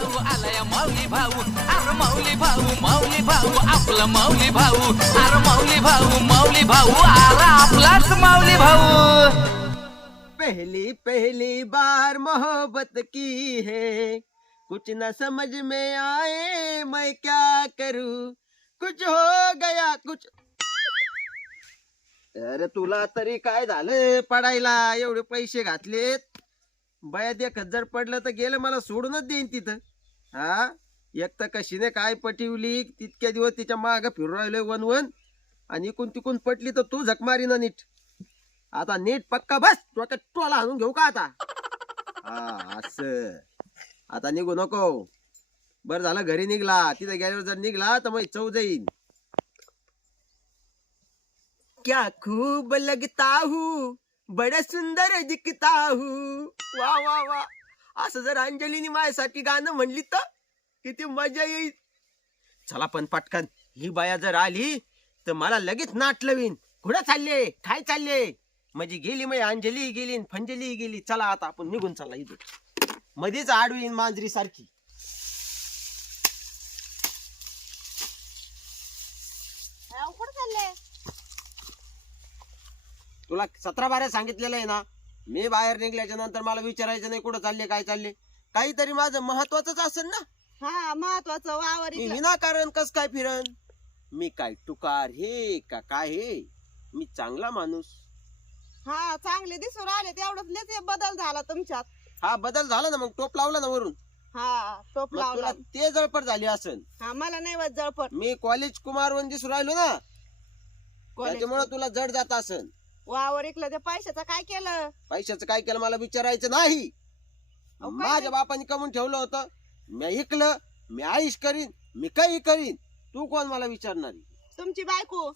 भाऊ आलाय माऊली भाऊ, अरे माऊली भाऊ आपला माऊली भाऊ, अरे माऊली भाऊ अरे आपलाच माऊली भाऊ। पहली पहली बार मोहब्बत की है, कुछ न समझ में आए मैं क्या करूं, कुछ हो गया कुछ। अरे तुला तरी काय झालं पडायला, एवढे पैसे घातलेत, बया देखत जर पडलं तर गेलं, मला सोडूनच देईन तिथं। हा एक तर कशीने काय पटिवली, तितक्या दिवस तिच्या माग फिरू राहिलोय वन वन, आणि इकून तिकून पटली तर तू झक मारी ना नीट। आता नीट पक्का बस, डोक्यात टोला आणून घेऊ का आता? हा असं आता निघू नको, बर झालं घरी निघला, तिथे गेल्यावर जर निघला तर मग चव जाईन। क्या खूब लगता हूँ, बड़ा सुंदर दिखता हूँ, वा वा वा। असं जर अंजलीने माझ्यासाठी गाणं म्हणली तर किती मजा येईल। चला पण पटकन, ही बाया जर आली तर मला लगेच नाट लवीन, कुठं चालले काय चालले, म्हणजे गेली मग अंजली गेली फंजली गेली। चला आता आपण निघून चला, इथून मध्येच आडवीन मांजरी सारखी। तुला 17 बाऱ्या सांगितलेलं आहे ना, मी बाहेर निघल्याच्या नंतर मला विचारायचं नाही कुठं चालले काय चालले, काहीतरी माझं महत्वाचंच असेल ना। हा महत्वाचं वावर मी विनाकारण कस काय फिरन, मी काय टुकार हे का काय हे, मी चांगला माणूस। हा चांगले दिसून राहिले तेवढंच लय बदल झाला तुमच्यात। हा बदल झाला ना, मग टोप लावला ना वरून। हा टोप मग लावला। तुला ते जळपट झाली असेल। हा मला नाही वाट जळपट, मी कॉलेज कुमार वन दिसून राहिलो ना, त्याच्यामुळे तुला जड जात असेल। वावर इकलं ते पैशाचं काय केलं? पैशाचं काय केलं मला विचारायचं नाही, माझ्या बापाने कमवून ठेवलं होतं, मी ऐकलं, मी आईश करीन, मी काही करीन, तू कोण मला विचारणारी? तुमची बायको।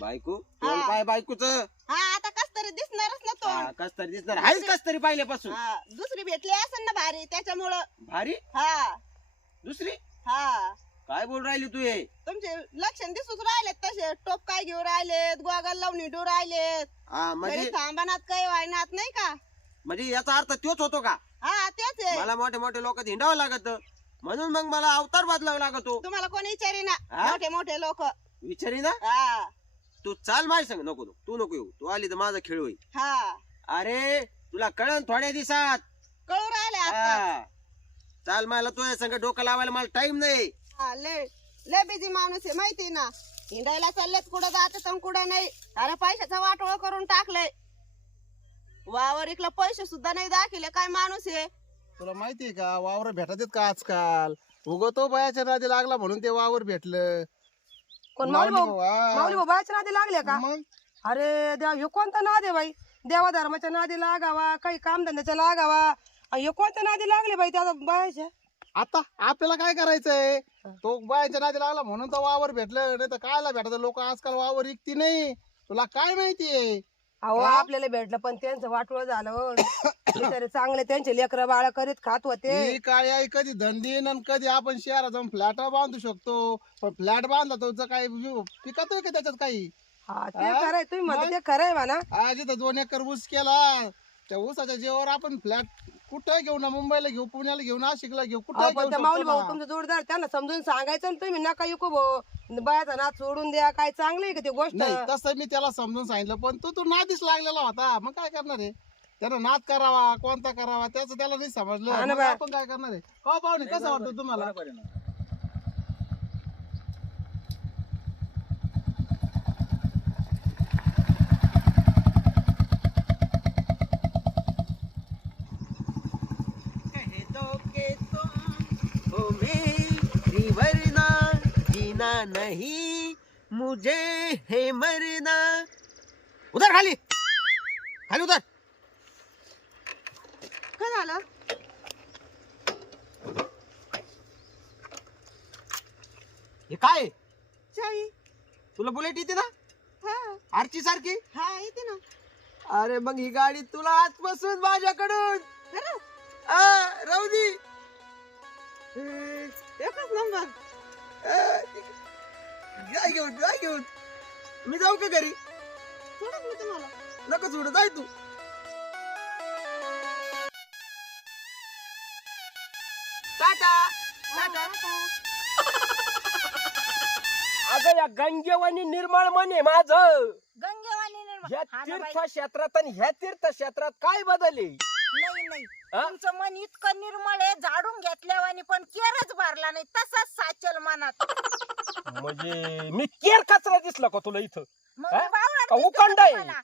बायको? कोण काय बायकोच? हा आता कस तरी दिसणारच ना तो, कस तरी दिसणार आहेच, कस तरी पाहिल्यापासून। दुसरी भेटली असेल ना भारी त्याच्यामुळं। भारी? हा दुसरी? हा काय बोल राहिली तू हे? तुमचे लक्षण दिसूच राहिलेत तसे, टोप काय घेऊन राहिलेत, गोगल लावून हिंडू राहिलेत, म्हणजे थांबानात काही वायनात नाही का? म्हणजे याचा अर्थ तोच होतो का? हा तेच आहे। मला मोठे मोठे लोक हिंडावं लागत, म्हणून मग मला अवतार बदलावा लागतो। तुम्हाला कोणी विचारी ना, मोठे मोठे लोक विचारी ना। हा तू चाल माझ्या संग, नको तू नको येऊ, तू आली तर माझा खेळ होईल। हा अरे तुला कळन थोड्या दिवसात, कळू राहिले आता। चाल, मला तुझ्या संग डोकं लावायला मला टाइम नाही। लय बिझी माणूस आहे माहिती ना, हिंडायला चाललेत कुठं जात कुठं नाही, अरे पैशाचा वाटोळ करून टाकलंय, वावर इकलं पैसे सुद्धा नाही दाखिले, काय माणूस आहे? तुला माहितीये का वावर भेटत का आजकाल, उगतो बायाच्या नादी लागला म्हणून ते वावर भेटलं। कोण माऊली भाऊ बायाच्या नादी लागले का? मग अरे देवा, ह्यो कोणता नाद आहे बाई? देवा धर्माच्या नादी लागावा, काही कामधंद्याच्या लागावा, ह्यो कोणत्या नादी लागले बाई त्या बायाच्या? आता आपल्याला काय करायचंय, तो बायाच्या नादी लागला म्हणून तो वावर भेटलं, नाही तर कायला भेटत? लोक आजकाल वावर विकती नाही, तुला काय माहितीये? अहो आपल्याला भेटलं पण त्यांचं वाटोळ झालं, बिचारे चांगले त्यांचे लेकरं बाळ करीत खात होते। ही काळी आई कधी धंदीन आणि कधी आपण शहरात जाऊन फ्लॅट बांधू शकतो, पण फ्लॅट बांधला तर काय पिकतोय का त्याच्यात काही? हा ते खरंय, तुम्ही म्हणता ते खरंय म्हणा। आज इथं 2 एकर ऊस केला, त्या ऊसाच्या जीवावर आपण फ्लॅट कुठे घेऊ ना, मुंबईला घेऊ, पुण्याला घेऊ, नाशिकला घेऊ, कुठे पण त्या माऊली भाऊ तुमचं जोडदार, त्यांना समजून सांगायचं ना तुम्ही, नका युको भाऊ बायाचा नाद सोडून द्या, काय चांगलं आहे का ती गोष्ट? नाही तसं मी त्याला समजून सांगितलं, पण तो नादीच लागलेला होता, मग काय करणार आहे? त्यानं नाद करावा कोणता करावा त्याचं त्याला नाही समजलं, मग आपण काय करणार आहे? हो पाहुणे, कसं वाटतं तुम्हाला? नहीं मुझे है मरना। उधर खाली खाली उधर। काय झालं? हे काय? चावी। तुला बुलेट येते ना? हा आरची सारखी? हा येते ना। अरे मग ही गाडी तुला आजपासून माझ्याकडून राहू दे। एकच नंबर। काय घेऊन मी जाऊ का घरी? सोडत मी तुम्हाला। नको सोडू, जाय तू। अगं या गंगेवानी निर्मळ मन आहे माझं. गंगेवाणी निर्मळ ह्या हा ना बाई. तीर्थक्षेत्रात आणि ह्या तीर्थक्षेत्रात काय बदल आहे? नाही नाही हा? तुमचं मन इतकं निर्मळ आहे झाडून घेतल्यावानी पण केरच भरला नाही तसाच साचल मनात. म्हणजे मी केर कचरा दिसला का तुला इथं? मग हा? मी बावळट का दिसते उकंड का आहे? तुम्हाला?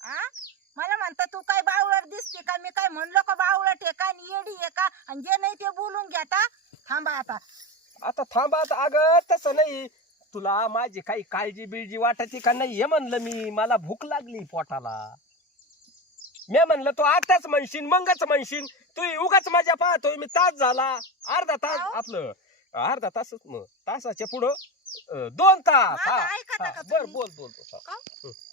हा? मला म्हणता तू काय बावळट दिसते का? मी काय म्हणलो का बावळट आहे का आणि येडी आहे का? आणि जे नाही ते बोलून घेता. थांबा आता. आता थांबा आता. अगं तसं नाही, तुला माझी काही काळजी बिळजी वाटायची का नाही हे म्हणलं मी. मला भूक लागली पोटाला. मी म्हणलं तू आताच म्हणशील मगच म्हणशील. तू उगाच माझ्या पाहतोय मी. तास झाला, अर्धा तास अहो. आपलं अर्धा तास तासाच्या पुढं 2 तास. माझं हा, ऐका हा, नका बर तुम्ही. बोल बोल बोल. का?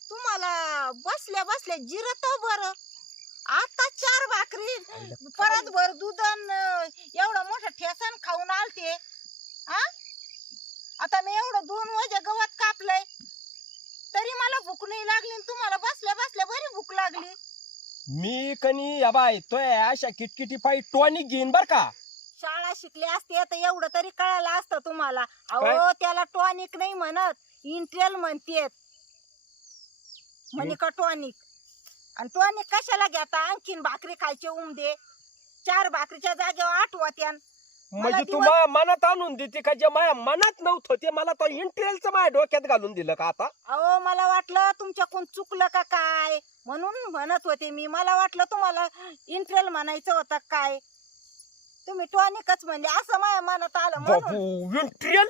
तुम्हाला बसल्या बसल्या जिरत बरं. आता 4 भाकरी परत भर दूध एवढं मोठं ठेसन खाऊन आलते. हा? आता मी एवढं 2 वजे गवत कापलंय तरी मला भूक नाही लागली आणि तुम्हाला बसल्या बसल्या बरी भूक लागली. मी कनी या बाय तोय अशा किटकिटी पायी टॉनिक घेईन बर का. शाळा शिकले असते तर एवढं तरी कळालं असतं तुम्हाला. काय? अहो त्याला टॉनिक नाही म्हणत, इंट्रेल म्हणतेत. म्हणे का टॉनिक. आणि टॉनिक कशाला घेता? आणखीन भाकरी खायचे उमदे. 4 भाकरीच्या जागेवर 8 होत्यान. म्हणजे दिवस- तू माझ्या मनात आणून देते का? जे माझ्या मनात नव्हतं ते मला तो इंटरेलचं माझ्या डोक्यात घालून दिलं का आता? अहो मला वाटलं तुमच्याकडून चुकलं का काय म्हणून म्हणत होते मी. मला वाटलं तुम्हाला इंट्रेल म्हणायचं होतं काय. तुम्ही टॉनिकच म्हणले असं माझ्या मनात आलं म्हणून. बाबू इंटरेल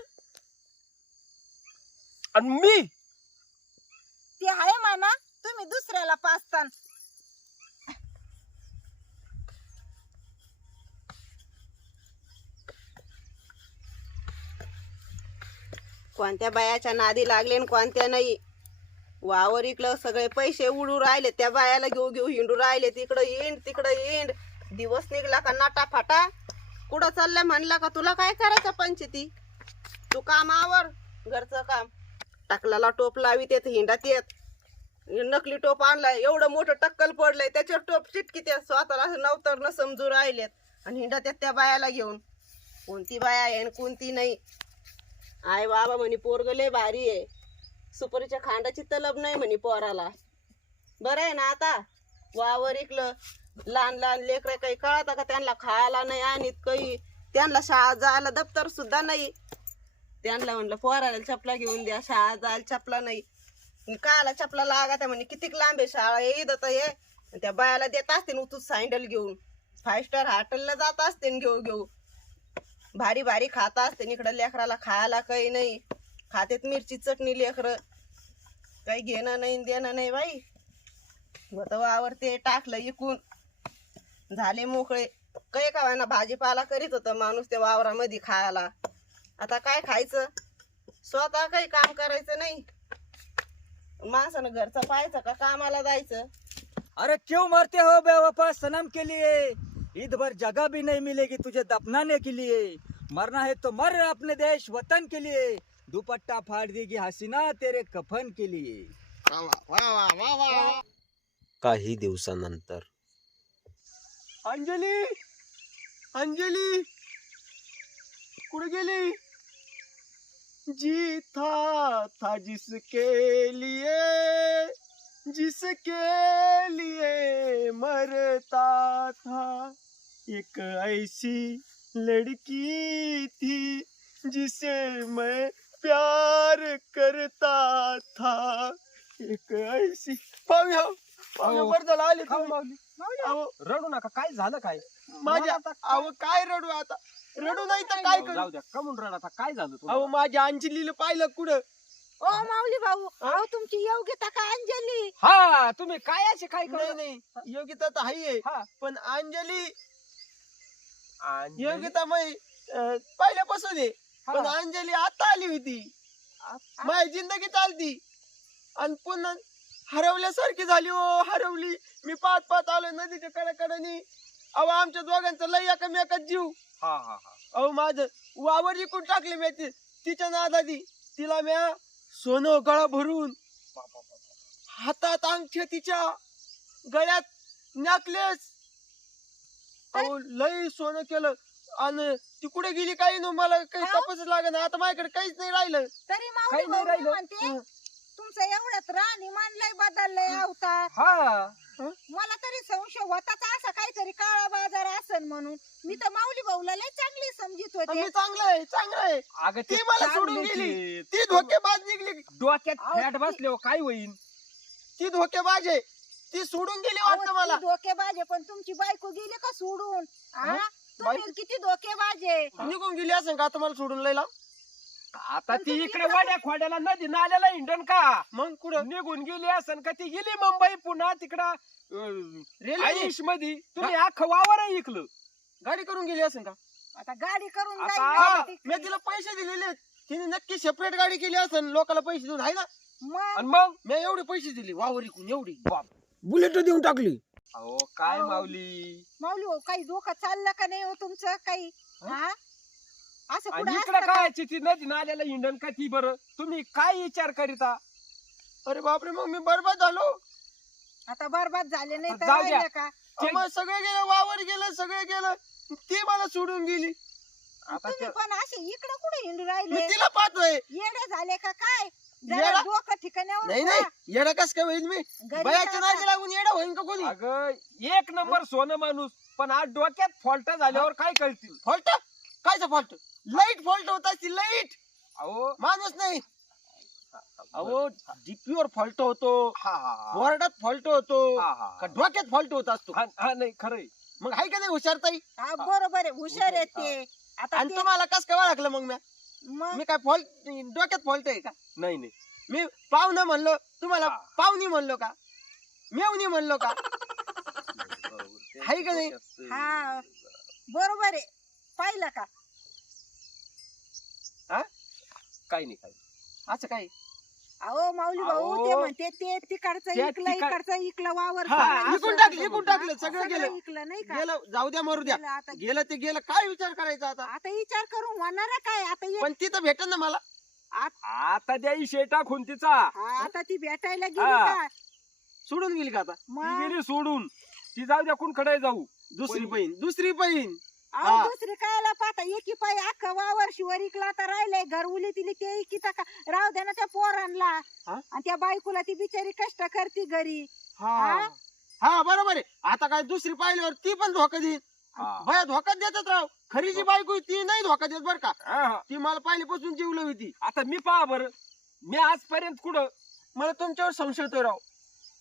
आणि मी ते आहे म्हणा तुम्ही दुसऱ्याला पाचतान. कोणत्या बायाच्या नादी लागले आणि कोणत्या नाही. वावर इकलं सगळे पैसे उडू राहिले, त्या बायाला घेऊ घेऊ हिंडू राहिले. तिकडं हिंड तिकडं हिंड. दिवस निघला का नाटा फाटा. कुठं चाललंय म्हणला का तुला काय करायचं पंचायती. तू कामावर घरचं काम. टाकलाला टोप लावीत येत हिंडात येत. नकली टोप आणलाय एवढं मोठं टक्कल पडलंय त्याच्यावर टोप चिटकी त्या स्वतःला नवतर न समजू राहिलेत आणि हिंडात येत त्या बायाला घेऊन. कोणती बाया आहे आणि कोणती नाही. आय बाबा म्हणे पोरग लय भारी आहे. सुपारीच्या खांडाची तलब नाही म्हणे पोराला. बरं आहे ना आता. वावर इकलं. लहान लहान लेकरं काही कळत का त्यांना खायला नाही आणि काही त्यांना शाळा जायला दप्तर सुद्धा नाही. त्यांना म्हणलं पोराला चपला घेऊन द्या, शाळा जायला चपला नाही. काला चपला लागत म्हणे कितीक लांब आहे शाळा येत हे. त्या बायाला देत असते तू सँडल घेऊन 5 स्टार हॉटेलला जात असते घेऊ घेऊ. भारी भारी खाता असते. इकडं लेकराला खायला काही नाही. खातेत मिरची चटणी लेकरं. काही घेणं नाही देणं नाही बाई. वावर ते टाकलं इकून झाले मोकळे. काही का भाजीपाला करीत होतं माणूस त्या वावरामध्ये खायला. आता काय खायचं. स्वतः काही काम करायचं नाही. माणसानं घरचं पाहायचं का कामाला जायचं. अरे क्यों मरते हो बेवफा सनम के लिए? ईद भर जगह भी नहीं मिलेगी तुझे दफनाने के लिए. मरना है तो मर अपने देश वतन के लिए. दुपट्टा फाड़ देगी हसीना तेरे कफन के लिए. वा वा वा वा वा वा. काही दिवसानंतर अंजली अंजली कुठे गेली? जी था जिसके लिए मरता था. एक ऐसी लड़की थी जिसे मैं प्यार करता था. एक ऐसी पाहुणे बरं झालं आले तुम्ही. अहो, रडू नका. काय झालं काय? माझ्या अहो काय रडू आता. रडू नाही तर काय करू. जाऊ द्या. कमून रड आता. काय झालं तुला? अहो माझ्या अंजलीला पाहिलं कुठं. ओ माऊली भाऊ अहो तुमची योग्यता का अंजली. हा तुम्ही काय असे काय नाही करू? नाही योग्यता तर आहे हा. पण अंजली अंजली? योग्यता मी पहिल्यापासून आहे. पण हा. अंजली आता आली होती. माझी जिंदगी चालती आणि पुन्हा हरवल्यासारखी झाली. हो हरवली. मी पाहत आलो नदीच्या कडाकडानी. अहो आमच्या दोघांचा लय एकमेकात जीव. हा हा हा. अहो माझं वावर विकून टाकले मी तिच्या नादादी. तिला म्या सोनं गळा भरून हातात अंगठ्या तिच्या गळ्यात नेकलेस. अहो लय सोनं केलं. आणि ती कुठे गेली काही न मला काही हा? तपासच लागेल आता माझ्याकडे काहीच नाही राहिलं. तरी माऊली काही नाही भाऊ मी राहिलं. म्हणते तुमचं एवढ्यात राणी मानलंय बदललंय अवतार. हा मला तरी संशय होताच असा काहीतरी काळा बाजार असन म्हणून. मी तर माऊली भाऊला लय चांगली समजित होते. मी चांगलं आहे अगं ती मला सोडून गेली. ती धोकेबाज निघली. डोक्यात फॅट बसले काय होईल. ती धोकेबाज आहे. ती सोडून गेली वाटतं अहो, मला. ती धोकेबाज आहे पण तुमची बायको गेली का सोडून? हा? तुम्ही किती धोकेबाज आहे. निघून गेली असं का तुम्हाला सोडून लयला आता ती इकडे वाड्या खोड्याला नदी नाल्याला हिंडन का मग कुठं निघून गेली असन का ती गेली मुंबई पुन्हा तिकडं रेल्वे आयुष मध्ये तुम्ही अख्खं वावर ऐकलं. गाडी करून गेली असं का? आता गाडी करून आता जाईल हा, ना ती. मी तिला पैसे दिलेले आहेत. तिने नक्की सेपरेट गाडी केली असेल लोकांना पैसे देऊन आहे ना. मग आणि मग मी एवढे पैसे दिले वावरीकून एवढी बुलेट देऊन टाकली. अहो काय अहो. माऊली माऊली भाऊ काही धोका चालला का नाही हो तुमचं काही? हा असं आणि कुठं इकडे असतं का? काय ती नदी नाल्याला हिंडन का ती बरं तुम्ही काय विचार करीता. अरे बापरे मग मी बरबाद झालो. आता बरबाद झाले नाही तर जाऊ द्या. राहिलं का? मग सगळं गेलं वावर गेलं सगळं गेलं. ती मला सोडून गेली. आता तुम्ही ते- पण असे इकडे कुठे हिंडू मी राहिले? तिला पाहतोय. येडे झाले का काय? येडा? जरा डोकं ठिकाण्यावर नाही ठेवा. नाही येडा कस काय होईल मी घरी बयाच्या जा नादी लागून येडा होईन का कोणी? अगं एक नंबर सोनं माणूस पण आज डोक्यात फॉल्ट झाल्यावर काय कळतील. फॉल्ट कायचा फॉल्ट? लाईट फॉल्ट होत असती लाईट अहो माणूस नाही. अहो डीपीवर फॉल्ट होतो हा हा हा. बोर्डात फॉल्ट होतो हा, हा, का हा. डोक्यात फॉल्ट होत असतो. हा हा, नाही खरंय. मग हाय का नाही हुशार ताई? हा, बरोबर आहे हुशार आहे ते. आता आणि ते तुम्हाला कस काय ओळखलं मग मग मी काय फॉल्ट डोक्यात फॉल्ट आहे का? नाही नाही मी पाहुणं म्हणलो तुम्हाला हा. पाहुणी म्हणलो का? मेवणी म्हणलो का? हाय का नाही? हा बरोबर आहे पाहिलं का? काही नाही काही असं काय? अहो माऊली भाऊ अहो. ते म्हणते ते तिकडचं त्या इकलं तिकड- इकडचं इकलं वावर हा, सगळं इकून इकलं. टाकलं, इकून टाकलं, हा, सगळं गेलं. इकलं नाही का? गेलं जाऊ द्या मरू द्या. गेलं आता गेलं ते गेलं काय विचार करायचा आता? आता विचार करून होणार आहे काय आता पण तिथं भेटन ना मला. आता द्या इशे टाकून तिचा हा, आता ती भेटायला गेली हा. का? सोडून गेली का आता? ती मग गेली सोडून ती जाऊ द्या कुणकडे जाऊ. दुसरी बहीण अहो हा. दुसरी कायला पाहता एकी पायी अख्खा वावर शिवर इकला तर राहिलंय घर उली तिली ते इकिता का राहू द्या ना त्या पोरांना. हा? आणि त्या बायकोला ती बिचारी कष्ट करते घरी. हा हा? हा बरोबर आहे. आता काय दुसरी पाहिल्यावर ती पण धोका देईन. हा. भया धोका देतात राव. खरी जी बायको आहे ती नाही धोका देत बर का. हा, हा. ती मला पहिल्यापासून जीवलं होती. आता मी पहा बर मी आजपर्यंत कुठं मला तुमच्यावर संशय येतोय राव.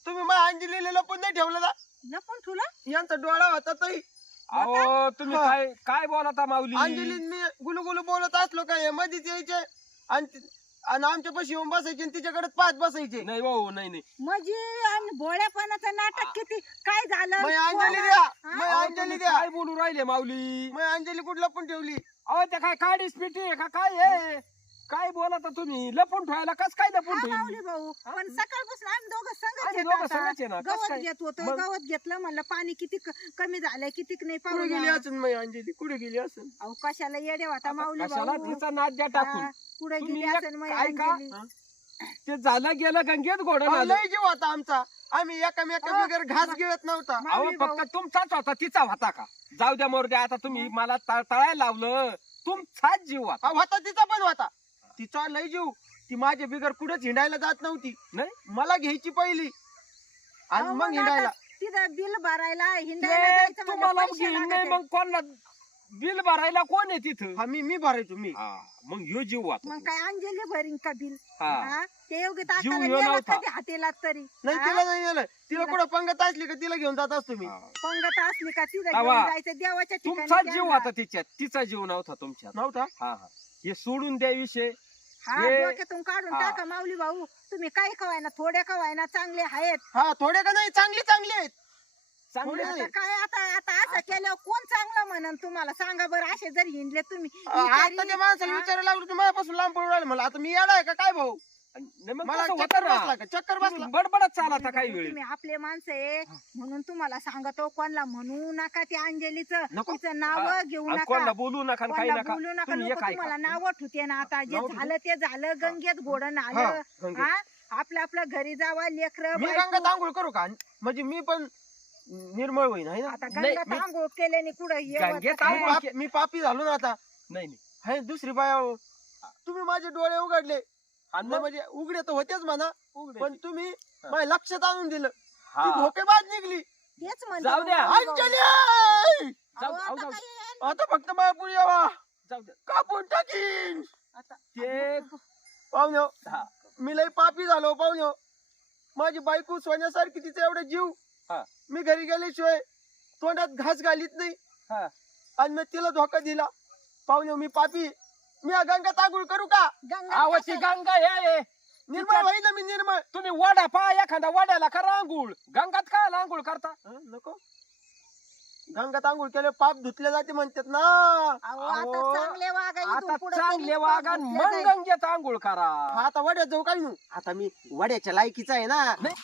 तुम्ही मला अंजलीला पण नाही ठेवलं ना. लपून ठुला यांचा डोळा होता तरी अहो तुम्ही हा. काय काय बोलता माऊली. अंजली मी गुलू बोलत असलो काय मधीच यायचे आणि आणि आमच्या पाशी येऊन बसायचे आणि तिच्याकडे पाच बसायचे. नाही भाऊ नाही नाही म्हणजे आणि भोळ्यापणाचं नाटक किती काय झालं? मग अंजली द्या हा? मग अहो, अंजली तुम्ही द्या काय बोलू राहिले माऊली. मग अंजली कुठला पण ठेवली. अहो त्या काय काडीस पिटी आहे का काय आहे काय बोलता तुम्ही लपून ठेवायला कस काय लपून हा ठेवली. माऊली भाऊ पण सकाळपासून आम्ही दोघं आम्ही संगत दोघं संगच आहे ना, कसं गवत काय? घेत होतो मग? गवत घेतलं म्हणलं पाणी किती कमी झालंय किती नाही कुठे गेली पाहू असून मग अंजली कुठे गेली असून? अहो कशाला येडे होता माऊली कशाला भाऊ तिचा नाद द्या टाकून. पुढे तुम्ही गेली एक असेल मग काय का? अंजली. ते झालं गेलं गंगेत घोडं अहो, झालं. लय जीव होता आमचा. आम्ही एकामेका बिगर घास गिळत नव्हता. अहो माऊली फक्त भाऊ. तुमचाच होता तिचा होता का. जाऊ द्या मोर द्या आता तुम्ही मला तळायला लावलं तुमचाच जीव होता. हा, होता तिचा पण होता. तिचा लय जीव. ती माझ्या बिगर कुठेच हिंडायला जात नव्हती. नाही मला घ्यायची पहिली आणि अहो, मग मग हिंडायला. आता तिथं बिल भरायला हिंडायला ते जायचं म्हणजे तुम्हाला पैसे घेईन लागत नाही आहे. मग कोणला बिल भरायला कोण आहे तिथं. हा मी भरायचो मी. हा, मग ह्यो जीव होता. मग काय अंजली भरीन का बिल? हा. हा? ते योग्य जीव तासाला ह्यो गेला नव्हता. कधी हातेला तरी नाही हा? तिला नाही नेलं. तिला कुठं पंगत असली का तिला घेऊन जात असतो मी. हा. पंगत असली का तिथं तवा. घेऊन जायचं देवाच्या ठिकाणी तुमचाच जीव त्यांना. होता तिच्यात तिचा जीव नव्हता तुमच्यात. नव्हता. हा हा हे सोडून द्या विषय. हा हे- डोक्यातून काढून हा. टाका माऊली भाऊ. तुम्ही काय कवायना थोडे कवायना चांगले आहेत. हा थोडे का नाही चांगली आहेत. चांगले थोडे आता काय आता असं केल्यावर कोण चांगलं म्हणन तुम्हाला सांगा बरं. असे जर हिंडले तुम्ही आता त्या माणसाला हा? विचारायला लागलो की माझ्यापासून लांब पडून राहिलं. मला आता मी येणार का काय भाऊ? नाही, मग मला तसं होतं चक्कर ना. बसला का? चक्कर बसला. बडबडच चालता काही वेळ. तुम्ही आपले माणसं आहे म्हणून तुम्हाला सांगतो कोणाला म्हणू नका ते अंजलीचं नको. तिचं नाव हा. घेऊ आणि नका. कोणाला बोलू नका आणि काही कोणाला नका. बोलू नका. तुम्ही लोक एक ऐका. तुम्हाला नाव ठुते ना आता जे नाव ठुते? झालं ते झालं. गंगेत घोडण हा, आलं. गंगेत. हा आपलं आपलं घरी जावा लेकर मी गंगात आंघोळ करू का? म्हणजे मी पण निर्मळ होईन आहे ना. आता नाही, गंगात मी- आंघोळ केल्याने कुठं हे गंगेत होतं काय? आंघोळ मी पापी झालो ना आता. नाही नाही आहे दुसरी बाया हो. तुम्ही माझे डोळे उघडले आणि नाही मग? म्हणजे उघडे तर होतेच म्हणा, उघडे. पण तुम्ही माझ्या लक्षात आणून दिलं. हा. ती धोकेबाज निघली. तेच म्हणते जाऊ द्या. भाऊ. अंजली जाऊ अहो, जाऊ आता जाऊ काय आता फक्त मायापुरी यावा, जाऊ द्या. कापून टाकीन. आता ते पाहुण्यो हा. मी लई पापी झालो पाहुण्यो. माझी बायको सोन्यासारखी, तिचा एवढा जीव. हा. मी घरी गेल्याशिवाय तोंडात घास घालीत नाही. हा. आणि मी तिला धोका दिला. पाहुण्यो मी पापी. मी गंगात आंघोळ करू का? गंगात आवाची कशाला- गंगा हे निर्मळ होईल ना मी निर्मळ. तुम्ही वडा पा एखादा वड्याला करा आंघोळ, गंगात काय आंघोळ करता? नको. गंगात आंघोळ केले पाप धुतले जाते म्हणतात ना. अहो, आता अहो, चांगले वागा इथून आता पुढं चांगले तरीच वागा पाप मग धुतले जाईल. गंगेत आंघोळ करा. आता वड्यात जाऊ काय नू. आता मी वड्याच्या लायकीचा आहे ना. नाही